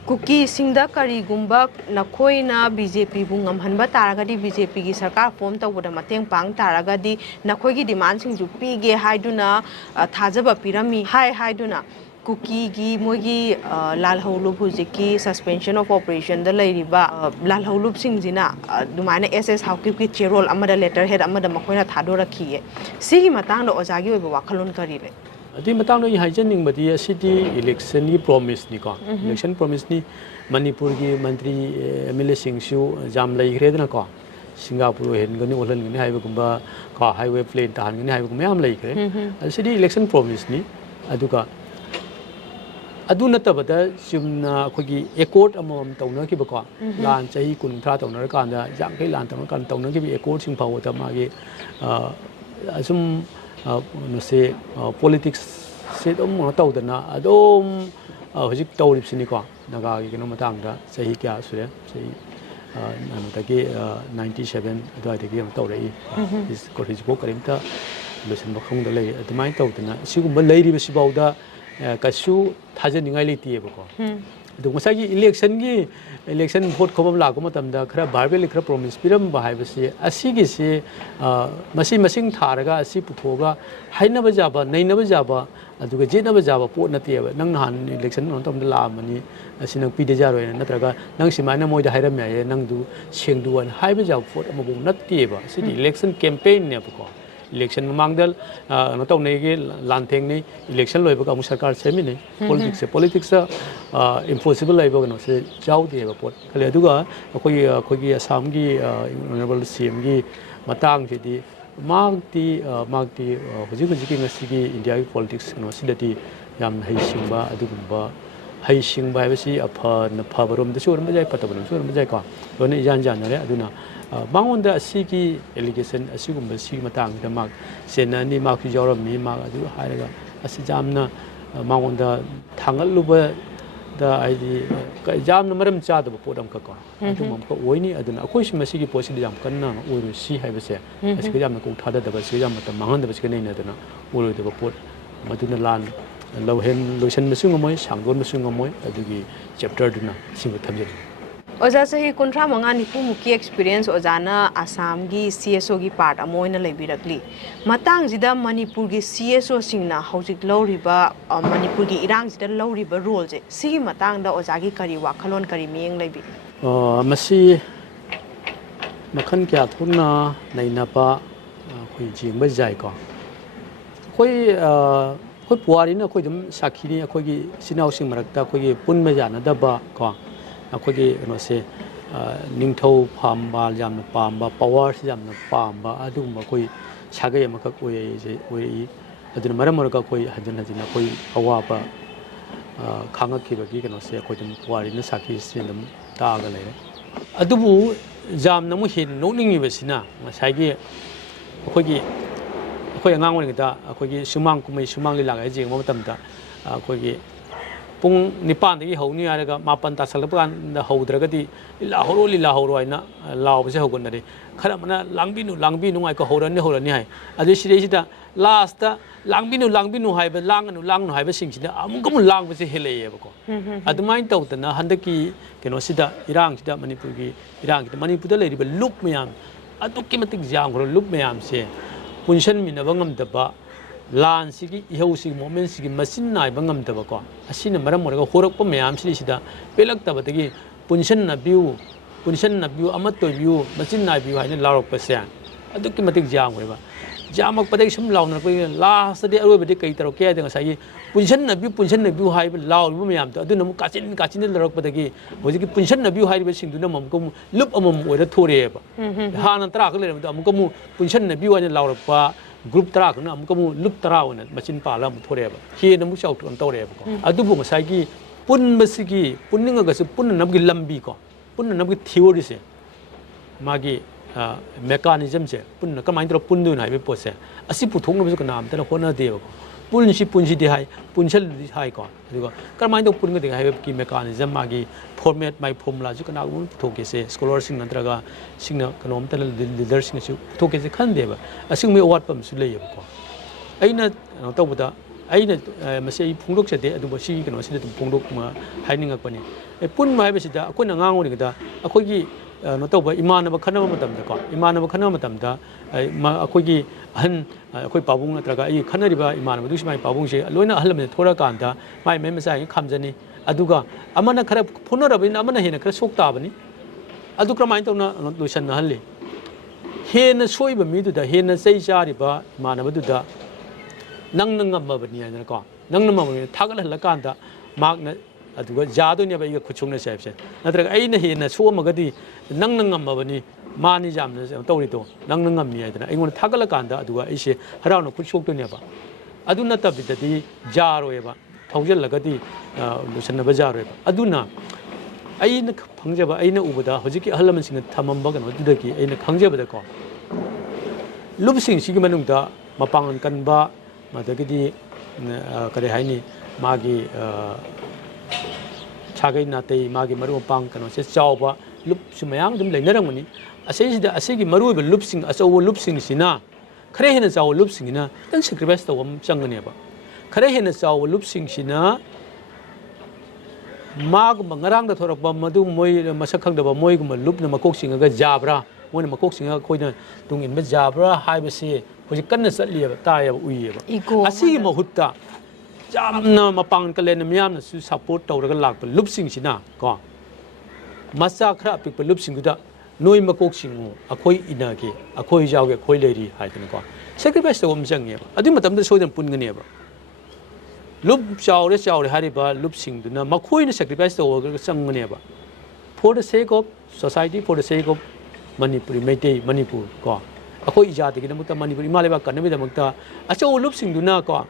कुकी सिंगदा करीगुंबा नखोइना बीजेपी बुंगम हनबा तारगदी बीजेपी की सरकार फॉर्म तौबदा मतेंग पांग तारगदी नखोइगी डिमांड सिंग पीगे हाइदुना थाजबा पिरमी हाइदुना कुकी की मोगी लालहौलुब हुजिकी सस्पेंशन ऑफ ऑपरेशन द लैरिबा लालहौलुब सिंगजिना दुमाना एसएस हाउकी की चेरोल अमदा लेटर हेड अमदा मखोइना थादोरखिए सिगी मतांग द ओजागी ओइबा वाखलोन करिले अति मतंग नो हाइजनिंग बदी सिटी इलेक्शन की प्रॉमिस नि को इलेक्शन प्रॉमिस नि मणिपुर की मंत्री एमएलए सिंगसु जाम लैग्रेदना को सिंगापुर हेनगनि ओलनगनि हाइबगुंबा का हाईवे प्लेन ताहनगनि हाइबगुंबा याम लैग्रे सिटी इलेक्शन प्रॉमिस नि अदुका अदु नतबदा जुमना अखोगी एकॉर्ड अमम तौनकिबको लान चही 13 तौनर कांदा जांगै लान तौनर कान तौनकिबि एकॉर्ड सिंग फावो त मागे असुम ꯅꯣꯁꯦ ꯄꯣꯂꯤꯇꯤꯛꯁ ꯁꯦ ꯑꯗꯨꯝ ꯀꯩꯅꯣ ꯇꯧꯗꯅ ꯑꯗꯨꯝ ꯍꯧꯖꯤꯛ ꯇꯧꯔꯤꯕꯁꯤꯅꯤꯀꯣ ꯅꯥꯒꯥꯒꯤ ꯀꯩꯅꯣ ꯃꯇꯥꯡꯗ ꯆꯍꯤ ꯀꯌꯥ ꯁꯨꯔꯦ ꯆꯍꯤ ꯀꯩꯅꯣꯗꯒꯤ 97 ꯑꯗꯨꯋꯥꯏꯗꯒꯤ ꯀꯩꯅꯣ ꯇꯧꯔꯛꯏ ꯍꯧꯖꯤꯛꯐꯥꯎ ꯀꯔꯤꯝꯇ ꯂꯣꯏꯁꯤꯟꯕ ꯈꯪꯗ ꯂꯩ ꯑꯗꯨꯃꯥꯏꯅ ꯇꯧꯗꯅ ꯁꯤꯒꯨꯝꯕ ꯂꯩꯔꯤꯕꯁꯤꯐꯥꯎꯗ ꯀꯩꯁꯨ ꯊꯥꯖꯅꯤꯡꯉꯥꯏ ꯂꯩꯇꯦꯕꯀꯣ ꯑꯗꯨ ꯉꯁꯥꯏꯒꯤ इलेक्शन भोट खोब लाको मतमदा खरा बारबेल खरा प्रॉमिस पिरम्बा हाइबसे असिगिसे मसी मसिंग थारगा असि पुथोगा हाइनबा जाबा नैनबा जाबा अदुगा जेनबा जाबा पोट नतेबा नंग नहान इलेक्शन नतमदा लामनी असि नंग पिदे जारोय नत्रगा नंग सिमाना मोइदा हाइरम याय नंगदु सेंगदुवन हाइबा जाबा पोट अमबु नतेबा सिदि इलेक्शन कैंपेन नेबको इलेक्शन मांगदल नतौनेगे लांथेंगने इलेक्शन लोइबगा अमु सरकार सेमिने पॉलिटिक्स इम्पॉसिबल लाइबगा नो से जाउदेबा पोट खले अदुगा अखोगी असम की ऑनरेबल सीएम की मतांग सिदि मागती हुजिक ngasi इंडिया की पॉलिटिक्स नो सिदति याम हैसिंबा अदुगुंबा हैसिंबा हाइबसि अफबरोम दसु रम जाय पतबरम सु रम जाय को लोने जान जानरे अदुना मांगोंदा असिगी एलिगेशन असिगुंबा सि मतांगदा माग सेनानि माग जौरमनि माग अदु हायरगा असि जामना मांगोंदा थांगलुबा दा आइदि जामना मरम चादब पोदम को अदु ममको ओइनि अदुना अखोइसि मसिगी पोसि जाम कन्ना ओइरु सि हाइबसे असि जामना को थादा दबा सि जाम मत मांगन सि नैना दना ओइरु दबा पोट मदुना लान लौहेन लोसन मसुंग मोय सांगोन मसुंग मोय अदुगी चैप्टर दुना सिंग थमजे ओजा सही 35 निफु मुकी एक्सपीरियंस ओजाना आसाम की सीएसओ की पार्ट अमोइना लेबिरकली मतांग जिदा मणिपुर की सीएसओ सिंगना हौजिक लौरिबा मणिपुर की इरांग जिदा लौरिबा रोल जे सिगी मतांग दा ओजा की करी वाखलोन करी मियंग लेबि मसी मखन क्या थुना नैनापा खोइ जिंगबा जाय को खोइ पुवारी ना खोइ दम साखीनी खोइ की सिनाव सिंग मरकता खोइ पुन में जाना दबा को अखोगी नोसे ꯅꯤꯡꯊꯧ ꯄꯥꯝꯕ ꯌꯥꯝꯅ ꯄꯥꯝꯕ ꯄꯋꯥꯔꯁꯤ ꯌꯥꯝꯅ ꯄꯥꯝꯕ ꯑꯗꯨꯒꯨꯝꯕ ꯑꯩꯈꯣꯏ ꯁꯥꯒꯩ ꯑꯃꯈꯛ ꯑꯣꯏꯔꯛꯏ ꯑꯗꯨꯅ ꯃꯔꯝ ꯑꯣꯏꯔꯒ ꯑꯩꯈꯣꯏ ꯍꯟꯖꯤꯟ ꯍꯟꯖꯤꯟ ꯑꯩꯈꯣꯏ ꯑꯋꯥꯕ ꯈꯥꯡꯉꯛꯈꯤꯕꯒꯤ ꯀꯩꯅꯣꯁꯦ ꯑꯩꯈꯣꯏ ꯑꯗꯨꯝ ꯄꯨꯋꯥꯔꯤꯅ ꯁꯥꯈꯤꯁꯤ ꯑꯗꯨꯝ ꯇꯥꯛꯑꯒ ꯂꯩꯔꯦ ꯑꯗꯨꯕꯨ ꯌꯥꯝꯅ ꯑꯃꯨꯛ ꯍꯦꯟꯅ ꯅꯣꯛꯅꯤꯡꯉꯤꯕꯁꯤꯅ ꯉꯁꯥꯏꯒꯤ ꯑꯩꯈꯣꯏ ꯑꯉꯥꯡ ꯑꯣꯏꯔꯤꯉꯩꯗ ꯑꯩꯈꯣꯏꯒꯤ ꯁꯨꯃꯥꯡ ꯀꯨꯝꯍꯩ ꯁꯨꯃꯥꯡ ꯂꯤꯂꯥꯒ ꯌꯦꯡꯕ ꯃꯇꯝꯗ ꯑꯩꯈꯣꯏꯒꯤ ꯄꯨꯡ 9ꯗꯒꯤ ꯍꯧꯅꯤ ꯍꯥꯏꯔꯒ 9 ꯇꯥꯁꯜꯂꯛꯄ ꯀꯥꯟꯗ ꯍꯧꯗ꯭ꯔꯒꯗꯤ ꯂꯤꯂꯥ ꯍꯧꯔꯣ ꯍꯥꯏꯅ ꯂꯥꯎꯕꯁꯦ ꯍꯧꯒꯠꯅꯔꯦ ꯈꯔ ꯑꯃꯅ ꯂꯥꯡꯕꯤꯅꯨ ꯉꯥꯏꯀꯣ ꯍꯧꯔꯅꯤ ꯍꯥꯏ ꯑꯗꯨ ꯁꯤꯗꯩꯁꯤꯗ ꯂꯥꯁꯇ ꯂꯥꯡꯕꯤꯅꯨ ꯍꯥꯏꯕ ꯂꯥꯡꯒꯅꯨ ꯍꯥꯏꯕꯁꯤꯡꯁꯤꯅ ꯑꯃꯨꯛ ꯂꯥꯡꯕꯁꯦ ꯍꯦꯜꯂꯛꯑꯦꯕꯀꯣ ꯑꯗꯨꯃꯥꯏꯅ ꯇꯧꯗꯅ ꯍꯟꯗꯛꯀꯤ ꯀꯩꯅꯣꯁꯤꯗ ꯏꯔꯥꯡꯁꯤꯗ ꯃꯅꯤꯄꯨꯔꯗ ꯂꯩꯔꯤꯕ ꯂꯨꯞ ꯃꯌꯥꯝ ꯑꯗꯨꯛꯀꯤ ꯃꯇꯤꯛ ꯌꯥꯝꯈ꯭ꯔꯕ ꯂꯨꯞ ꯃꯌꯥꯝꯁꯦ ꯄꯨꯟꯁꯤꯟꯃꯤꯟꯅꯕ ꯉꯝꯗꯕ ꯂꯥꯟꯁꯤꯒꯤ ꯏꯍꯧꯁꯤꯒꯤ ꯃꯣꯃꯦꯟꯁꯤꯒꯤ ꯃꯆꯤꯟ ꯅꯥꯏꯕ ꯉꯝꯗꯕꯀꯣ ꯑꯁꯤꯅ ꯃꯔꯝ ꯑꯣꯏꯔꯒ ꯍꯧꯔꯛꯄ ꯃꯌꯥꯝꯁꯤꯗ ꯄꯦꯜꯂꯛꯇꯕꯗꯒꯤ ꯄꯨꯟꯁꯟꯅꯕꯤꯌꯨ ꯑꯃꯠꯇ ꯑꯣꯏꯕꯤꯌꯨ ꯃꯆꯤꯟ ꯅꯥꯏꯕꯤꯌꯨ ꯍꯥꯏꯅ ꯂꯥꯎꯔꯛꯄꯁꯦ ꯑꯗꯨꯛꯀꯤ ꯃꯇꯤꯛ ꯌꯥꯝꯈ꯭ꯔꯦꯕ ꯌꯥꯝꯃꯛꯄꯗꯒꯤ ꯁꯨꯝ ꯂꯥꯎꯅꯔꯛꯄꯗꯒꯤ ꯂꯥꯁꯇꯗꯤ ꯑꯔꯣꯏꯕꯗꯤ ꯀꯩ ꯇꯧꯔꯛꯀꯦ ꯍꯥꯏꯗ ꯉꯁꯥꯏꯒꯤ ꯄꯨꯟꯁꯟꯅꯕꯤꯌꯨ ꯍꯥꯏꯕ ꯂꯥꯎꯔꯤꯕ ꯃꯌꯥꯝꯗꯣ ꯑꯗꯨꯅ ꯑꯃꯨꯛ ꯀꯥꯆꯤꯟꯗ ꯂꯧꯔꯛꯄꯗꯒꯤ ꯍꯧꯖꯤꯛꯀꯤ ꯄꯨꯟꯁꯟꯅꯕꯤꯌꯨ ꯍꯥꯏꯔꯤꯕꯁꯤꯡꯗꯨꯅ ꯑꯃꯨꯛ ꯂꯨꯞ ꯑꯃꯃꯨꯛ ꯑꯣꯏꯔ ꯊꯣꯔꯛꯑꯦꯕ ꯍꯥꯟꯅ 10 ꯈꯛ ꯂꯩꯔꯝꯕꯗꯣ ꯑꯃꯨꯛ ꯄꯨꯟꯁꯟꯅꯕꯤꯌꯨ ꯍꯥꯏꯅ ꯂꯥꯎꯔꯛꯄ ꯒ꯭ꯔꯨꯞ 10 ꯈꯛꯅ ꯑꯃꯨꯛ ꯂꯨꯞ 10 ꯑꯣꯏꯅ ꯃꯆꯤꯟ ꯄꯥꯜꯂ ꯑꯃꯨꯛ ꯊꯣꯔꯛꯑꯦꯕ ꯍꯦꯟꯅ ꯑꯃꯨꯛ ꯆꯥꯎꯊꯣꯛꯅ ꯇꯧꯔꯛꯑꯦꯕꯀꯣ ꯑꯗꯨꯕꯨ ꯉꯁꯥꯏꯒꯤ ꯄꯨꯟꯅꯤꯡꯉꯒꯁꯨ ꯄꯨꯟꯅꯅꯕꯒꯤ ꯂꯝꯕꯤꯀꯣ ꯄꯨꯟꯅꯅꯕꯒꯤ ꯊꯤꯑꯣꯔꯤꯁꯦ ꯃꯥꯒꯤ ꯃꯦꯀꯥꯅꯤꯖꯝꯁꯦ ꯄꯨꯟꯅ ꯀꯃꯥꯏꯅ ꯇꯧꯔ ꯄꯨꯟꯗꯣꯏꯅꯣ ꯍꯥꯏꯕꯒꯤ ꯄꯣꯠꯁꯦ ꯑꯁꯤ ꯄꯨꯊꯣꯛꯅꯕꯁꯨ ꯀꯅꯥꯝꯇꯅ ꯍꯣꯠꯅꯗꯦꯕꯀꯣ ꯄꯨꯟꯁꯤꯗꯤ ꯍꯥꯏ ꯄꯨꯟꯁꯜꯂꯗꯤ ꯍꯥꯏꯀꯣ ꯑꯗꯨꯒ ꯀꯔꯝꯍꯥꯏꯅ ꯇꯧ ꯄꯨꯟꯒꯗꯒꯦ ꯍꯥꯏꯕꯒꯤ ꯃꯦꯀꯥꯅꯤꯖꯝ ꯃꯥꯒꯤ ꯐꯣꯔꯃꯦꯠ ꯃꯥꯒꯤ ꯐꯣꯔꯃꯨꯂꯥꯁꯨ ꯀꯅꯥꯒꯨꯝꯕ ꯄꯨꯊꯣꯛꯀꯦꯁꯦ ꯁ꯭ꯀꯣꯂꯔꯁꯤꯡ ꯅꯠꯇ꯭ꯔꯒ ꯁꯤꯡꯅ ꯀꯩꯅꯣꯝꯇ ꯂꯤꯗꯔꯁꯤꯡꯅꯁꯨ ꯄꯨꯊꯣꯛꯀꯦꯁꯦ ꯈꯟꯗꯦꯕ ꯑꯁꯤꯒꯨꯝꯕ ꯑꯋꯥꯠꯄ ꯑꯃꯁꯨ ꯂꯩꯌꯦꯕꯀꯣ ꯑꯩꯅ ꯀꯩꯅꯣ ꯇꯧꯕꯗ ꯃꯁꯤ ꯑꯩ ꯐꯣꯡꯗꯣꯛꯆꯗꯦ ꯑꯗꯨꯕꯨ ꯁꯤꯒꯤ ꯀꯩꯅꯣꯁꯤꯗ ꯑꯗꯨꯝ ꯐꯣꯡꯗꯣꯛꯄ ꯍꯥꯏꯅꯤꯡꯉꯛꯄꯅꯤ ꯄꯨꯟꯕ ꯍꯥꯏꯕꯁꯤꯗ ꯑꯩꯈꯣꯏꯅ ꯑꯉꯥꯡ ꯑꯣꯏꯔꯤꯉꯩꯗ ꯑꯩꯈꯣꯏꯒꯤ ꯀꯩꯅꯣ ꯇꯧꯕ ꯏꯃꯥꯟꯅꯕ ꯈꯟꯅꯕ ꯃꯇꯝꯗ ꯑꯩꯈꯣꯏꯒꯤ ꯑꯍꯟ ꯑꯩꯈꯣꯏ ꯄꯥꯕꯨꯡ ꯅꯠꯇ꯭ꯔꯒ ꯑꯩꯒꯤ ꯈꯟꯅꯔꯤꯕ ꯏꯃꯥꯟꯅꯕꯗꯨꯁꯨ ꯃꯥꯒꯤ ꯄꯥꯕꯨꯡꯁꯦ ꯂꯣꯏꯅ ꯑꯍꯜ ꯂꯃꯟ ꯊꯣꯔꯛꯑꯀꯥꯟꯗ ꯃꯥꯏ ꯃꯆꯥꯒꯤ ꯈꯥꯝꯖꯅꯤ ꯑꯗꯨꯒ ꯑꯃꯅ ꯈꯔ ꯐꯨꯅꯔꯕꯅꯤ나 ꯑꯃꯅ ꯍꯦꯟꯅ ꯈꯔ ꯁꯣꯛ ꯇꯥꯕꯅꯤ ꯑꯗꯨ ꯀꯔꯝꯍꯥꯏꯅ ꯇꯧꯅ ꯂꯣꯏꯁꯟꯅꯍꯜꯂꯤ ꯍꯦꯟꯅ ꯁꯣꯏꯕ ꯃꯤꯗꯨꯗ ꯍꯦꯟꯅ ꯆꯩ ꯆꯥꯔꯤꯕ ꯏꯃꯥꯟꯅꯕꯗꯨꯗ ꯅꯪꯅ ꯉꯝꯃꯕꯅꯤ ꯍꯥꯏꯗꯅꯀꯣ ꯅꯪꯅ ꯉꯝꯃꯕꯅꯤ ꯊꯥꯒꯠꯍꯜꯂꯀꯥꯟꯗ ꯃꯍꯥꯛꯅ ꯑꯗꯨꯒ ꯌꯥꯗꯣꯏꯅꯦꯕ ꯑꯩꯒ ꯈꯨꯠꯁꯣꯛꯅꯁꯦ ꯍꯥꯏꯕꯁꯦ ꯅꯠꯇ꯭ꯔꯒ ꯑꯩꯅ ꯍꯦꯟꯅ ꯁꯣꯛꯑꯝꯃꯒꯗꯤ ꯅꯪꯅ ꯉꯝꯃꯕꯅꯤ ꯃꯥꯅꯤ ꯌꯥꯝꯅ ꯇꯧꯔꯤꯗꯣ ꯅꯪꯅ ꯉꯝꯃꯤ ꯍꯥꯏꯗꯅ ꯑꯩꯉꯣꯟꯗ ꯊꯥꯒꯠꯂꯀꯥꯟꯗ ꯑꯗꯨꯒ ꯑꯩꯁꯦ ꯍꯔꯥꯎꯅ ꯈꯨꯠ ꯁꯣꯛꯇꯣꯏꯅꯦꯕ ꯑꯗꯨ ꯅꯠꯇꯕꯤꯗꯗꯤ ꯌꯥꯔꯣꯏꯕ ꯊꯧꯖꯤꯜꯂꯒꯗꯤ ꯂꯣꯏꯁꯟꯅꯕ ꯌꯥꯔꯣꯏꯕ ꯑꯗꯨꯅ ꯑꯩꯅ ꯈꯪꯖꯕ ꯑꯩꯅ ꯎꯕꯗ ꯍꯧꯖꯤꯛꯀꯤ ꯑꯍꯜ ꯂꯃꯟꯁꯤꯡꯅ ꯊꯝꯃꯝꯕ ꯀꯩꯅꯣꯗꯨꯗꯒꯤ ꯑꯩꯅ ꯈꯪꯖꯕꯗꯀꯣ ꯂꯨꯞꯁꯤꯡꯁꯤꯒꯤ ꯃꯅꯨꯡꯗ ꯃꯄꯥꯡꯒꯜ ꯀꯟꯕ ꯑꯗꯒꯤꯗꯤ ꯀꯔꯤ ꯍꯥꯏꯅꯤ ꯃꯥꯒꯤ ꯁꯥꯒꯩ ꯅꯥꯇꯩ ꯃꯥꯒꯤ ꯃꯔꯨꯞ ꯃꯄꯥꯡ ꯀꯩꯅꯣꯁꯦ ꯆꯥꯎꯕ ꯂꯨꯞꯁꯨ ꯃꯌꯥꯝ ꯑꯗꯨꯝ ꯂꯩꯅꯔꯝꯒꯅꯤ ꯑꯁꯤꯁꯤꯗ ꯑꯁꯤꯒꯤ ꯃꯔꯨꯑꯣꯏꯕ ꯂꯨꯞꯁꯤꯡ ꯑꯆꯧꯕ ꯂꯨꯞꯁꯤꯡꯁꯤꯅ ꯈꯔ ꯍꯦꯟꯅ ꯆꯥꯎꯕ ꯂꯨꯞꯁꯤꯡꯁꯤꯅ ꯈꯤꯇꯪ ꯁꯦꯀ꯭ꯔꯤꯐꯥꯏꯁ ꯇꯧꯕ ꯑꯃ ꯆꯪꯒꯅꯦꯕ ꯈꯔ ꯍꯦꯟꯅ ꯆꯥꯎꯕ ꯂꯨꯞꯁꯤꯡꯁꯤꯅ ꯃꯥꯒꯨꯝꯕ ꯉꯔꯥꯡꯗ ꯊꯣꯔꯛꯄ ꯃꯗꯨ ꯃꯣꯏ ꯃꯁꯛ ꯈꯪꯗꯕ ꯃꯣꯏꯒꯨꯝꯕ ꯂꯨꯞꯅ ꯃꯀꯣꯛ ꯆꯤꯡꯉꯒ ꯌꯥꯕ꯭ꯔꯥ ꯃꯣꯏꯅ ꯃꯀꯣꯛ ꯆꯤꯡꯉꯒ ꯑꯩꯈꯣꯏꯅ ꯇꯨꯡ ꯏꯟꯕ ꯌꯥꯕ꯭ꯔꯥ ꯍꯥꯏꯕꯁꯤ ꯍꯧꯖꯤꯛ ꯀꯟꯅ ꯆꯠꯂꯤꯑꯕ ꯇꯥꯏꯌꯦꯕ ꯎꯏꯌꯦꯕ ꯑꯁꯤꯒꯤ ꯃꯍꯨꯠꯇ ꯌꯥꯝꯅ ꯃꯄꯥꯡꯒꯜ ꯀꯜꯂꯦꯅ ꯃꯤꯌꯥꯝꯅꯁꯨ ꯁꯞꯄꯣꯔꯠ ꯇꯧꯔꯒ ꯂꯥꯛꯄ ꯂꯨꯞꯁꯤꯡꯁꯤꯅ ꯀꯣ ꯃꯆꯥ ꯈꯔ ꯑꯄꯤꯛꯄ ꯂꯨꯞꯁꯤꯡꯗꯨꯗ ꯅꯣꯏ ꯃꯀꯣꯛ ꯆꯤꯡꯉꯨ ꯑꯩꯈꯣꯏ ꯏꯟꯅꯒꯦ ꯑꯩꯈꯣꯏ ꯌꯥꯎꯒꯦ ꯑꯩꯈꯣꯏ ꯂꯩꯔꯤ ꯍꯥꯏꯗꯅꯀꯣ ꯁꯦꯀ꯭ꯔꯤꯐꯥꯏꯁ ꯇꯧꯕ ꯑꯃ ꯆꯪꯉꯦꯕ ꯑꯗꯨꯒꯤ ꯃꯇꯝꯗ ꯁꯣꯏꯗꯅ ꯄꯨꯟꯒꯅꯦꯕ ꯂꯨꯞ ꯆꯥꯎꯔꯦ ꯍꯥꯏꯔꯤꯕ ꯂꯨꯞꯁꯤꯡꯗꯨꯅ ꯃꯈꯣꯏꯅ ꯁꯦꯀ꯭ꯔꯤꯐꯥꯏꯁ ꯇꯧꯔꯒ ꯆꯪꯒꯅꯦꯕ for the sake of society for the sake of Manipuri Meitei Manipur ꯀꯣ ꯑꯩꯈꯣꯏ ꯏꯖꯥꯇꯤꯒꯤꯗꯃꯛꯇ ꯃꯅꯤꯄꯨꯔ ꯏꯃꯥ ꯂꯩꯕꯥꯛ ꯀꯟꯅꯕꯒꯤꯗꯃꯛꯇ ꯑꯆꯧꯕ ꯂꯨꯞꯁꯤꯡꯗꯨꯅ ꯀꯣ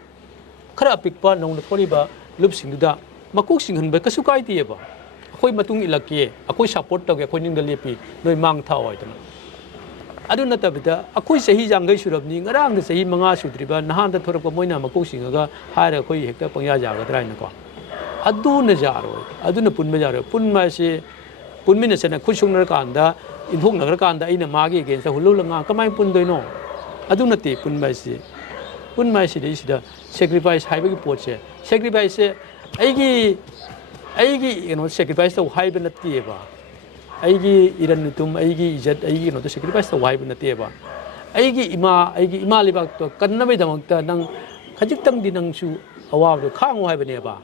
ꯈꯔ ꯑꯄꯤꯛꯄ ꯅꯧꯅ ꯊꯣꯛꯂꯤꯕ ꯂꯨꯞꯁꯤꯡꯗꯨꯗ ꯃꯀꯣꯛ ꯆꯤꯡꯍꯟꯕ ꯀꯩꯁꯨ ꯀꯥꯏꯗꯦꯕ ꯑꯩꯈꯣꯏ ꯃꯇꯨꯡ ꯏꯜꯂꯛꯀꯦ ꯑꯩꯈꯣꯏ ꯁꯞꯄꯣꯔꯠ ꯇꯧꯒꯦ ꯑꯩꯈꯣꯏ ꯅꯤꯡꯗ ꯂꯦꯞꯄꯤ ꯅꯣꯏ ꯃꯥꯡ ꯊꯥꯎ ꯍꯥꯏꯗꯅ ꯑꯗꯨ ꯅꯠꯇꯕꯤꯗ ꯑꯩꯈꯣꯏ ꯆꯍꯤ ꯌꯥꯡꯈꯩ ꯁꯨꯔꯕꯅꯤ ꯉꯔꯥꯡꯗ ꯆꯍꯤ 5 ꯁꯨꯗ꯭ꯔꯤꯕ ꯅꯍꯥꯟꯗ ꯊꯣꯔꯛꯄ ꯃꯣꯏꯅ ꯃꯀꯣꯛ ꯆꯤꯡꯉꯒ ꯍꯥꯏꯔꯒ ꯑꯩꯈꯣই ꯍꯦꯛꯇ ꯄꯪꯌꯥ ꯌꯥꯒꯗ꯭ꯔꯥ ꯍꯥꯏꯅꯀꯣ ꯑꯗꯨꯅ ꯌꯥꯔꯣꯏ ꯑꯗꯨꯅ ꯄꯨꯟꯕ ꯌꯥꯔꯣꯏ ꯄꯨꯟꯕ ꯍꯥꯏꯁꯤ ꯄꯨꯟꯃꯤꯟꯅꯁꯦꯅ ꯈꯨꯠ ꯁꯣꯛꯅꯔꯀꯥꯟꯗ ꯏꯟꯊꯣꯛꯅꯈ꯭ꯔꯀꯥꯟꯗ ꯑꯩꯅ ꯃꯥꯒꯤ ꯑꯦꯒꯦꯟꯁꯇ ꯍꯨꯜꯂꯨ ꯉꯥ ꯀꯃꯥꯏꯅ ꯄꯨꯟꯗꯣꯏꯅꯣ ꯑꯗꯨ ꯅꯠꯇꯦ ꯄꯨꯟꯕ ꯍꯥꯏꯁꯤꯗꯩꯁꯤꯗ ꯁꯦꯀ꯭ꯔꯤꯐꯥꯏꯁ ꯍꯥꯏꯕꯒꯤ ꯄꯣꯠꯁꯦ ꯁꯦꯀ꯭ꯔꯤꯐꯥꯏꯁꯁꯦ ꯑꯩꯒꯤ ꯀꯩꯅꯣ ꯁꯦꯀ꯭ꯔꯤꯐꯥꯏꯁ ꯇꯧ ꯍꯥꯏꯕ ꯅꯠꯇꯦꯕ ꯑꯩꯒꯤ ꯏꯔꯟ ꯏꯇꯨꯝ ꯑꯩꯒꯤ ꯏꯖꯠ ꯑꯩꯒꯤ ꯀꯩꯅꯣꯗ ꯁꯦꯀ꯭ꯔꯤꯐꯥꯏꯁ ꯇꯧ ꯍꯥꯏꯕ ꯅꯠꯇꯦꯕ ꯑꯩꯒꯤ ꯏꯃꯥ ꯂꯩꯕꯥꯛꯇꯣ ꯀꯟꯅꯕꯒꯤꯗꯃꯛꯇ ꯅꯪ ꯈꯖꯤꯛꯇꯪꯗꯤ ꯅꯪꯁꯨ ꯑꯋꯥꯕꯗꯣ ꯈꯥꯡꯉꯨ ꯍꯥꯏꯕꯅꯦꯕ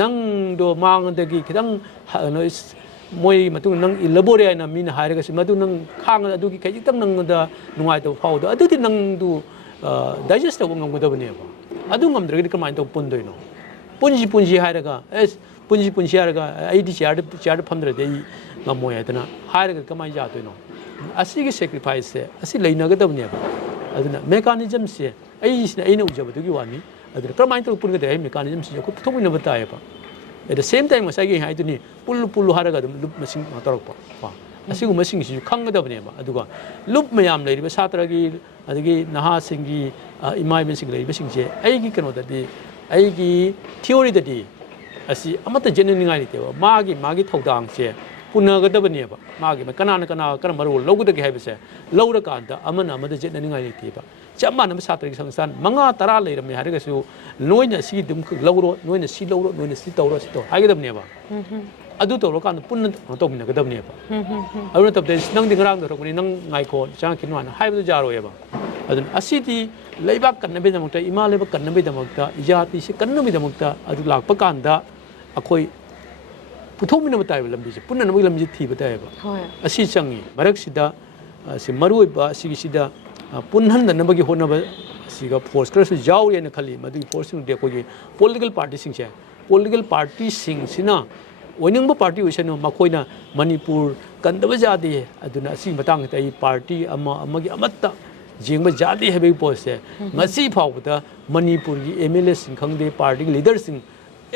ꯅꯪꯗꯣ ꯃꯥꯡꯉꯗꯒꯤ ꯈꯤꯇꯪ ꯀꯩꯅꯣ ꯃꯣꯏ ꯃꯇꯨꯡꯗ ꯅꯪ ꯏꯜꯂꯕꯣꯔꯦ ꯍꯥꯏꯅ ꯃꯤꯅ ꯍꯥꯏꯔꯒꯁꯨ ꯃꯗꯨ ꯅꯪ ꯈꯥꯡꯉ ꯑꯗꯨꯒꯤ ꯈꯖꯤꯛꯇꯪ ꯅꯪꯉꯣꯟꯗ ꯅꯨꯡꯉꯥꯏꯇꯕ ꯐꯥꯎꯕꯗꯣ ꯑꯗꯨꯗꯤ ꯅꯪꯗꯨ ꯗꯥꯏꯖꯦꯁ ꯇꯧꯕ ꯉꯝꯒꯗꯕꯅꯦꯕ ꯑꯗꯨ ꯉꯝꯗ꯭ꯔꯒꯗꯤ ꯀꯃꯥꯏꯅ ꯇꯧ ꯄꯨꯟꯗꯣꯏꯅꯣ punji hairaga punji hairaga ai di char phamdra de ngamoy adana hairaga kamai ja to no asi gi sacrifice se asi leina ga dabne ba aduna mechanism se ai isna ai na ujaba du gi wani aduna kamai to pun ga de mechanism se ko thomi na bata ya ba at the same time masai gi haiduni pullu hairaga dum lup masing ma torok pa asigu masing si khang ga dabne ba aduga lup mayam leiri ba satra gi adagi naha singi imai ben sing leiri ba sing je ai gi kano da di ai gi theory da di asi amata genuine ngai ni te ba magi thodang se punna ga dabne ba magi ma kana maru logu da gi hai ba se lowra ka da amana amada genuine ngai ni te ba chamma nam satra gi sangsan manga tara leira me har ga su noina si dum lowro noina si lowro noina si tawro si to hai ga dabne ba adu to ro kan punna to mina ga dabne ba adu tab de nang ding rang do ro ni nang ngai ko chang kin wan hai ba jaro ya ba adu asiti leibak kan be damukta ima leibak kan be damukta ijati si kan be damukta adu lak pa kan da akoi puthong mina batai ba lambi se punna na lambi thi batai ba asi changi marak sida si maru ba si sida punhan na bagi hona ba si ga force kras jaw ye na khali madu force de ko gi political party sing che political party sing sina oining ba party oisano makoina manipur kandaba jadi aduna si matang tai party amagi amatta jingba jadi hebe pose ngasi phawda manipur gi MLA sing khangde party leader sing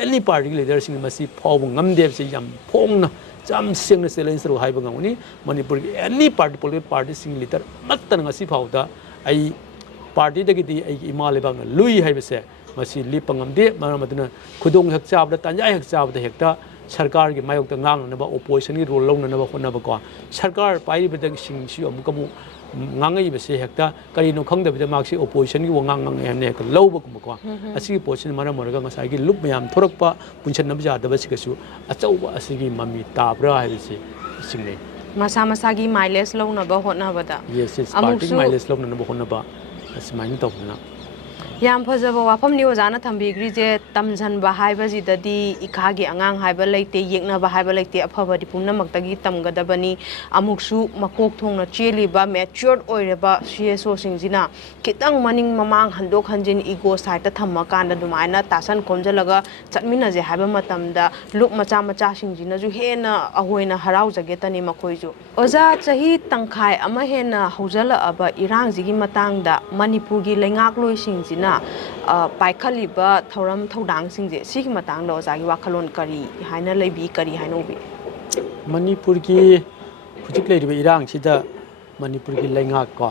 any party leader sing masi phaw ngamde se yam phongna jam sing na silence ro haiba ngani manipur gi any party political party sing leader mattan ngasi phawda ai party dagi di ai imale bang lui haiba se masi lipangamde maramaduna khudong hak chabda tanjai hak chabda hekta सरकार के मायोग ngang na ba opposition ki role long na ba khona ba ko sarkar pai ba dang sing si am ka mu ngangai ba se hekta kari no khang da ba mak si opposition ki wangang ngang em ne ka lo ba ko asi ki position mara mara ga ngasai ki lup mayam thorak pa punchan na ba ja da ba si ka su achau ba asi ki mami ta bra hai si sing ne masa gi mileage lo na ba hona ba da yes it's party mileage long na ba hona ba asi mai to na yam phajaba wafam ni ojana thambigri je tamjan ba haiba ji dadi ikha gi angang haiba leite yekna ba haiba leite afaba di pumna maktagi tamgadabani amuksu makok thongna cheli ba matured oireba CSO singjina kitang maning mamang handok hanjin ego side ta thamma kanda dumaina tasan komjalaga chatmina je haiba matamda luk macha singjina ju hena ahoina harau jage tani makoiju oja chahi tangkhai ama hena hojala aba irang jigi matangda manipur gi lengak loi singjina paikaliba thoram thodang singje sigi matang da oja gi wakhalon kari haina leibi kari haino bi manipur ki phujik leiba irang sida manipur ki lengak ko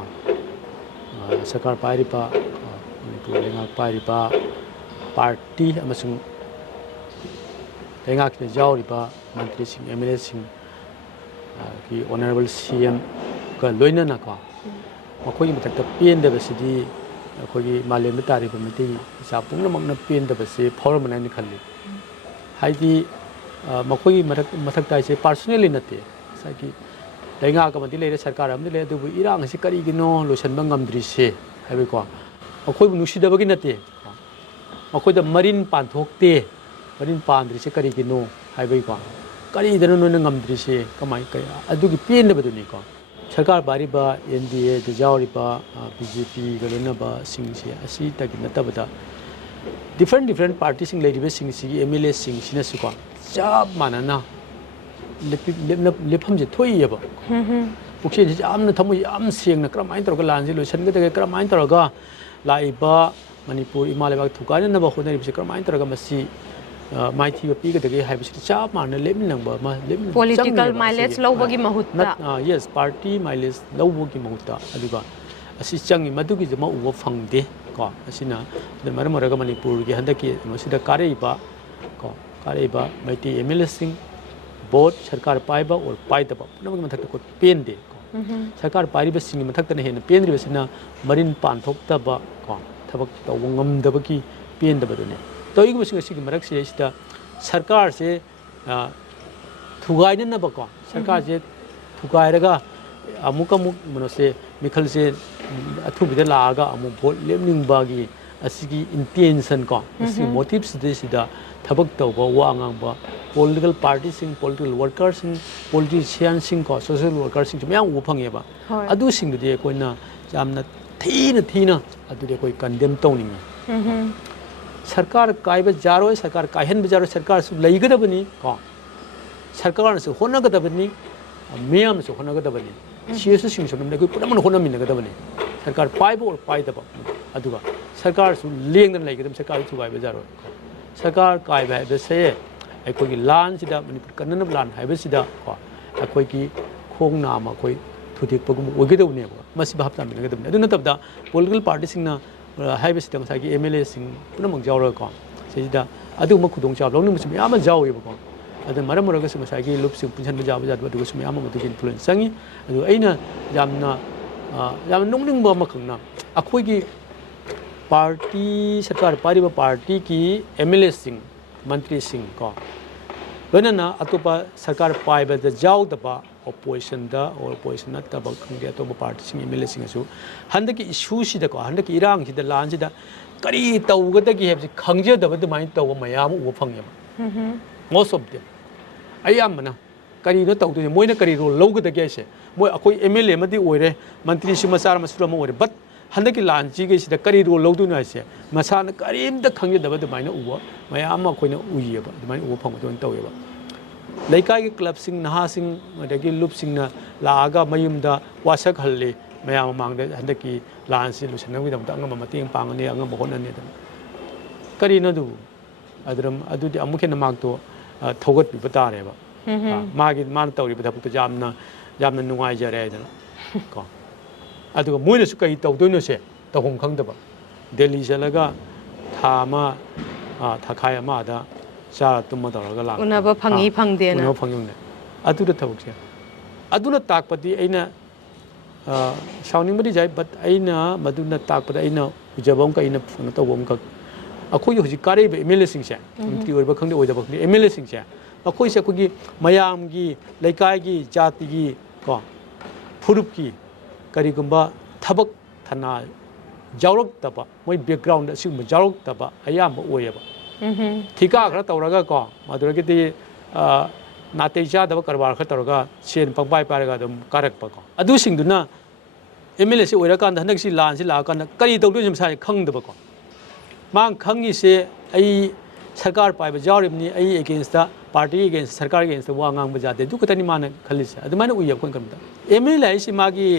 sarkar pairipa manipur lengak pairipa party amasung lengak ne jawriba mantri sing MLA sing ki honorable CM ka loina na ko makoi matak pien da basidi khoi malem tari ba miti sa pungna makna pien da base phawr manai ni khalli haidi makoi mathak tai se personally nate saki lenga ka mati le sarkar am le du irang si kari gino losan bangam dri se habi ko makoi nusi da bagi nate makoi da marin pan thokte marin pan dri se kari gino habi ko kari dano no ngam dri se kamai kai adu gi pien da badu ni ko sarkar bari ba NDA the jawri ba BJP galena ba sing se asi ta gi nata bada different parties sing lady be sing si MLA sing sina su ko jab manana lepam je thoi ya ba pukse ji amna thamu am seng na kram ain tor ga lan ji lo san ga de kram ain tor ga lai ba manipur imale ba thukana na ba khona ri se kram ain tor ga masi mai thi pi ga de hai bi chap man lem nang ba ma lem political mileage lo bagi mahutta yes party mileage lo bagi mahutta aduga asi changi madu gi jama uwa phangde ko asina de mar mar ga manipur gi handa ki masida kare ba ko kare ba mai ti MLA sing both sarkar pai ba or pai da ba puna gi mathak ko pen de ko sarkar pai ba sing mathak ta ne hen pen ri basina marin pan thok ta ba ko thabak ta wangam da ba ki pen da ba ne तो ये कुछ किसी की मरक से इस तरह सरकार से थुगाई न बको सरकार से थुगाई रहेगा अमुक मनुष्य मिखल से अथुबिद लागा अमुक भोट लेमनिंग बागी असिकी इंटेंशन को असिकी मोटिव से सीधा थबक तो वांगांग बा political party sing political workers sing politicians sing ko social workers sing मैंग वो फंगे बा अदु सिंग दे कोई ना जामना थीना अदु दे कोई condemn तो नहीं है सरकार कायब जारो सरकार काहन बजारो सरकार सु लेगदबनी को सरकार से होनगदबनी मियाम से होनगदबनी सीएस सिंह सोनम कोई पुनम होनमिनगदबनी सरकार पाइब और पाइदब अदुगा सरकार सु लेंगदन लेगदम सरकार सु कायब जारो सरकार कायब है बसे अखोगी लान सिदा मणिपुर कन्नन लान है बसिदा को अखोगी खोंग नाम अखोई थुदिकपगुम ओगदबनेबो मसि भाबता मिनगदबने अदु नतबदा पॉलिटिकल पार्टी सिंगना हाइबसिदा मसागी एमएलए सिंग पुनम जारो को सिदा अदुम खुदों चाब लौनि मुसि याम जावयेबो अदु मरम मरगस मसागी लुपसिंग पुनसन बजाब जाद बदु सुम याम मदु इन्फ्लुएंस संगी अदु अइना यामना याम नोंनिंग बो मखंगना अखोगी पार्टी सरकार पारिबा पार्टी की एमएलए सिंग मंत्री सिंग को लोनना अतोपा सरकार पाइबा the जावदबा opposition da or opposition na tabak khangde to party sing MLA sing asu handa ki issue si da ko handa ki irang si da lan si da kari taw ga da ki heb si khangje da ba mai taw mayam u phang ya most of them ayam na kari no taw to moi na kari ro lo ga da ge se moi akoi MLA ma di oire mantri si masar masura ma oire but handa ki lan ji ge si da kari ro lo du na se masa na kari im da khangje da ba mai na u mayam ma koi na u ye ba mai u phang to taw ye ba लेकाई के club Singh नहा Singh Madgi loop Singh न लागा मयुम दा वासक हल्ले मयाम मांग दे हंद की लान सि Lucerne नगि दम अंग मतेंग पांगने अंग मोहन ने दम करी न दु अदरम अदुदि अमुखे न माग तो थोगत पि बतारे बा मागी मान तौरि बदा पु जामना नुंगाई जरे दन को अदु मोइन सु कई तौदोइनो से तहोम खंगदबा दिल्ली चलगा थामा थाखाय मा दा चा तुम दौड़गा लाग उनाबा फंगी फंगदे ना उनाबा फंगने अदुदा थबकसे अदुना ताकपति ऐना साउनिंगबदि जाय बट ऐना मदुना ताकपदा ऐना उजबम का ऐना फोन तवम का अखोय होजि कारेबे एमएलए सिंगसे मंत्री ओइबा खंगदे ओइदबा खंगदे एमएलए सिंगसे अखोय से कोगी मयाम की लेकाय की जाति की को फुरुप की करिगुंबा थबक थना जावरक तबा मोय बैकग्राउंड सिगुम जावरक तबा अयाम ओयबा ठिका खरा तौरगा को मदुरगि नाते चादब कारबार खरा तौरगा सेन पंपाई पारगा दम कारकप को अदु सिंगदुना एमएलए से ओइराकान हनक सि लान सि लाकान करी तौदु जम साय खंगदब को मांग खंगी से आई सरकार पाइब जावरिबनी आई अगेंस्ट द पार्टी अगेंस्ट सरकार अगेंस्ट वा ngang बजादे दु कतनी मान खलिस अदुमाने उय कोन कमदा एमएलए सि मागी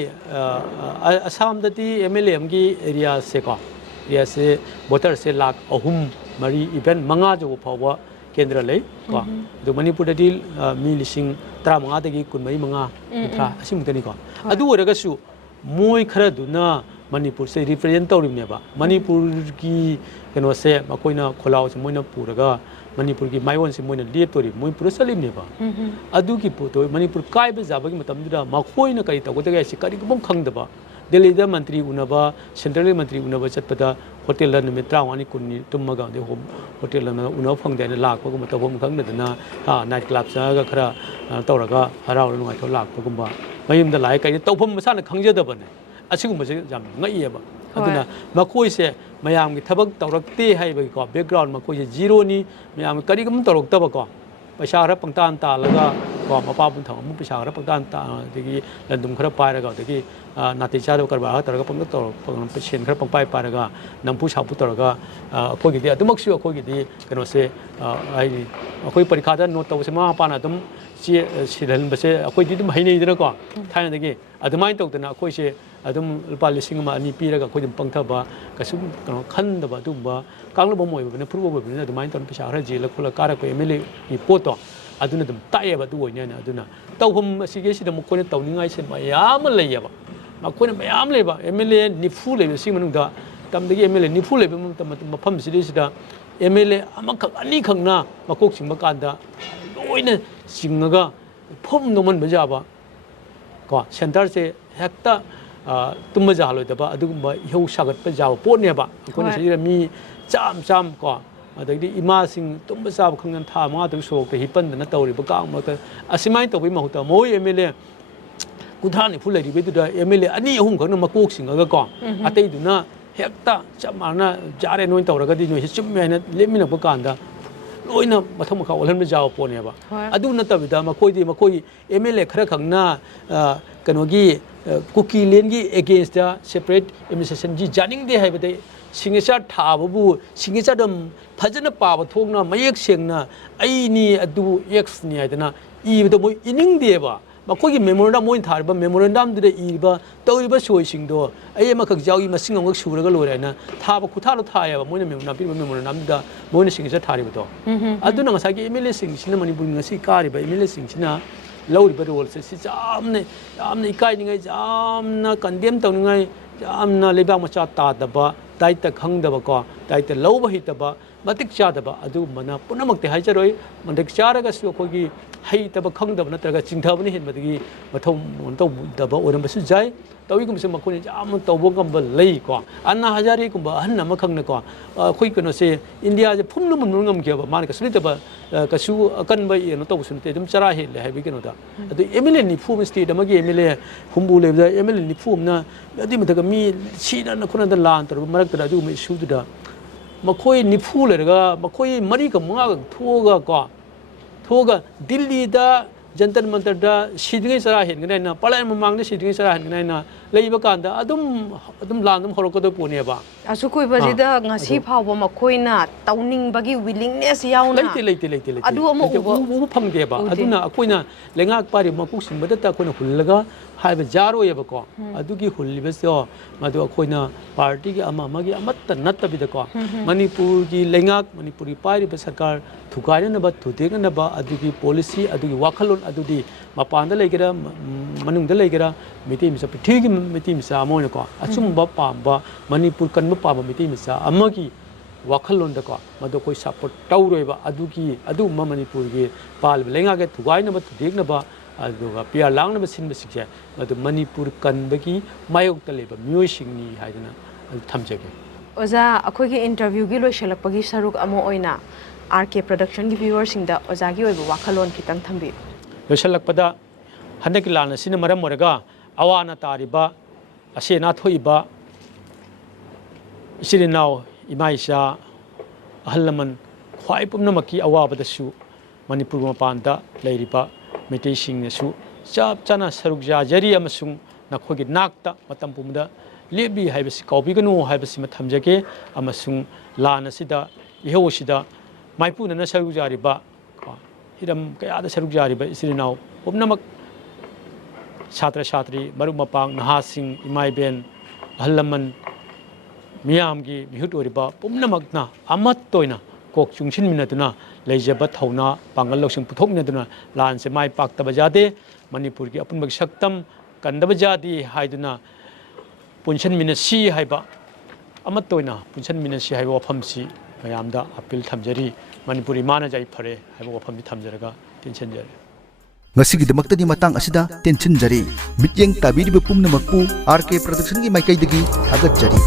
असम दति एमएलए हमगी एरिया से को एरिया से वोटर से लाख अहुम मरी इवेंट मंगा जो फावा केंद्र ले को दो मणिपुर दि मी लिसिंग 35 दगी 25 था असिमुतनी को अदु ओरगसु मोय खरा दुना मणिपुर से रिप्रेजेंट तौरिबनेबा मणिपुर की कनो से मकोइना खोलाव से मोइना पुरगा मणिपुर की माइवन से मोइना लेप तोरि मोइ पुर सलिबनेबा अदु की पोतो मणिपुर काइब जाबगी मतमदुदा मखोइना करि तगोतगे सि करि गबम खंगदबा दिल्ली दा मंत्री उनबा सेंट्रल मंत्री उनबा चतपदा होटल नमित 23 कुनी तुमगा दे होम होटल न उनव फंगदे लाखपगु मतबम खंगदना नाइट क्लब जागा खरा तौरगा हराव नुंगाय तो लाखपगुंबा मयिमदा लाय कइ तौफम मसाना खंगजदबने असिगुंबसे जाम ngaieba aduna makoi se mayam gi thabak tawrakte haiba ko background makoi se zero ni mayam kari gam tawraktaba ko paisa ra pangtan ta laga ko mapa bun thang mu paisa ra pangtan ta degi landum khara pairaga degi nati cha do karba taraga pang to pang patient khara pang pai paraga nampu sapu taraga khoi gi di adumak su khoi gi di kano se ai khoi parikha da note taw se ma pa na dum silan base khoi di dum hainei dra ko thaina degi adumai tawdana khoi se adum lupa lising ma ani piraga khoi dum pangthaba kasum kano khandaba dumba kanglo moy bane purbo bane adumai ton paisa ra jela khula kara ko MLA ni poto aduna dum taiyaba du oina na aduna tawhum asige sida mo koina tawningai se mayam leyaba ma koina mayam leba MLA nifu leba sing manung da tamdagi MLA nifu leba mafam sida MLA amakak ani khangna makok singba kanda loina singaga phom noman bajaba ko center se hekta tumma jalo daba adugumba ihau sagat pa jaw potneba kona sira mi cham ko adagi ima sing tumba sab khangnan tha ma du sok te hipan na tawri ba kang ma asimai to bi mahuta moi MLA kudhani phulai ri bedu da MLA ani ahum khangna makok singaga ko atei duna hekta chamana jare noin tawraga di noi chumme na lemina ba kanda loina matham kha olhan jaw poneba adu na tabida makoi di makoi MLA khara khangna kanogi Kuki लेन की against the separate administration जी जानिंग दे है बदे signature थाबबु signature दम फजन पाब थोंना मयेक सेंगना आईनी अदु एक्स नि आइदना इबदो मोय इनिंग देबा मखोगी मेमोरेंडम मोइन थारबा मेमोरेंडम दुदे इबा तौरिबा सोइसिंगदो अय मखक जाउई मसिंग अंगक सुरगा लोरेना थाबा खुथालो थायाबा मोइन मेमोरेंडम पिबा मेमोरेंडम दा मोइन सिग्नेचर थारिबदो अदुना ngसागी एमएलए सिंग सिना मणिपुर ngasi कारिबा एमएलए सिंग सिना लौरिबा रोल से जामने इकाइनिङै जामना कन्डेम तौनिङै जामना लेबाक मचा तादबा दायित्व खंगदबको दायित्व लौबा हितबा मतिक चादबा अदु मना पुनमक्ते हाइजरोय मतिक चारगसु अखोगी हाइतबा खंगदबा नत्रगा चिंथबनि हिनबदगी मथौ तौदबा ओरमबसु जाय तौइगुमसे मखोनि जाम तौबगम लई को अन्ना हजारे कुंबा हन्न मखंगन को खोइ कनो से इंडिया जे फुमनु मुनुंगम केबा मान कसलितबा कसु अकनबा येनो तौसुनते दम चरा हेले हाइबि केनोदा अदु एमएलए नि फुम स्टेट अमगी एमएलए हुंबु लेबदा एमएलए नि फुमना अदि मथगा मी सीना नखुनदा लान तर मरकदा अदु मे सुदुदा मखोइ निफु लेरगा मखोइ मरी का मंगा थोगा को थोगा दिल्ली दा जंतर मंतर दा सिद्धिङै चरा हेनगनाइना पलाय ममांगदा सिद्धिङै चरा हेनगनाइना लेइबा कांदा अदुम लानदम हरकदो पोनेबा असुकुइ बजिदा ngasi फावबा मखोइना तौनिंगबगी विलिंगनेस याउना लेते अदु अमो उबु फंगदेबा अदुना अकोइना लेंगाक पारि मकुक सिंबदा ता कोइना हुल्लगा हाइबा जारोयबको अदुगी हुल्लिबसो मदु अकोइना पार्टी की अमागी अमत्त नत्तबिदको मणिपुर की लेंगाक मणिपुरी पारिबा सरकार थुकाइनबा थुदेगनबा अदुगी पॉलिसी अदुगी वाखलोन अदुदी मपानदा लेगेरा मनुंगदा लेगेरा मिति मिसा पृथ्वी मिति मिसा अमोनको अचुंबा पाबा मणिपुर कन्म पाबा मिति मिसा अमगी वाखलोंदको मदो कोई सपोर्ट तौरोयबा अदुगी अदु मणिपुर की पाल लेंगागे थुगाइनबा थुदेगनबा अदुगा पिया लांगनबा सिनबा सिखे मदु मणिपुर कन्बगी मायोक्ता लेबा म्योइसिंगनी हाइदना थमजगे ओजा अखोगी इंटरव्यू की लोइशलपगी सरुक अमो ओइना आरके प्रोडक्शन की व्यूअर्स सिंगदा ओजागी ओइबा वाखलोन खितंग थंबी लोइशलपदा हनकी लान सिन मरम मोरगा अवाना तारिबा असेना थोइबा इसिरिनाव इमाइसा अहलमन ख्वाइ पुमनमकी अवाबदसु मणिपुर मपानदा लेरिबा मेटे सिंगसु चाप चाना सरुक जाजरी अमसुंग नखोगी नाक्ता मतम पुमदा लेबी हाइबसि कौबिगनु हाइबसि मथमजगे अमसुंग लान असिदा इहोसिदा माइपुनना सरुक जारिबा हिरम कयादा सरुक जारिबा इसिरिनाव पुमनमक छात्र छात्री मरु मपांग नहासिंग इमाइबेन अहलमन मियामगी मिहुत ओरिबा पुमनमकना अमत्तोइना कोक चुंगसिन मिनदुना लेजबा थौना पांगल लौसिंग पुथोकनदुना लान से माइ पाक्तबा जादे मणिपुर की अपुनबगी सक्तम कंदबा जादी हाइदुना पुनसन मिनसी हाइबा अमत्तोइना पुनसन मिनसी हाइबा वफमसी मयामदा अपील थमजरी मणिपुरी माना जाई फरे हाइबा वफमदी थमजरगा टेंशनजरी ngasigidamakta matang asida tension jari mityeng tabiriba pumnamakpu RK production gi maikaidagi hagat jari